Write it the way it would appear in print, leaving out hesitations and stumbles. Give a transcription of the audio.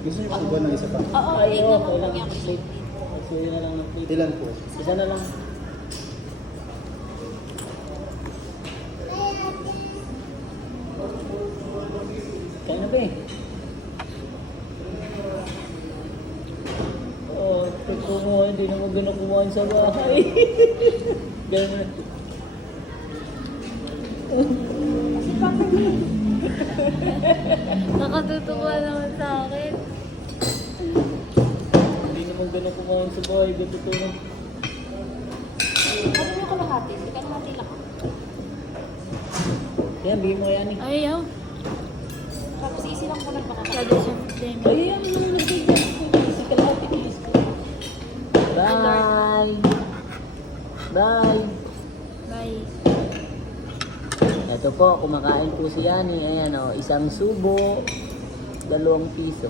Gusto niyo po ba ng isa pa? Oo, Ay, plate na okay lang. lang. Plate. Sige na lang ng plate. Ilan po? Isa na lang. Kaya na ba eh? Oh, pag kumuha, hindi na mo ginakuhaan sa bahay. Ganun. Nakatutuwa naman sa akin. Hindi na mo ginakuhaan sa bahay. Ganun to. Ano yung kalahati? Hindi kalahati lang. Yan, bigyan mo kaya ni. Ayaw. Tapos easy lang po nagpakakita. Sabi siya, Demi. Ay, yan yung nagsigas. Si kalahati is. Bye! Bye! Bye. Ito po, kumakain po si Yani. Ayan o, isang subo, 2 piso.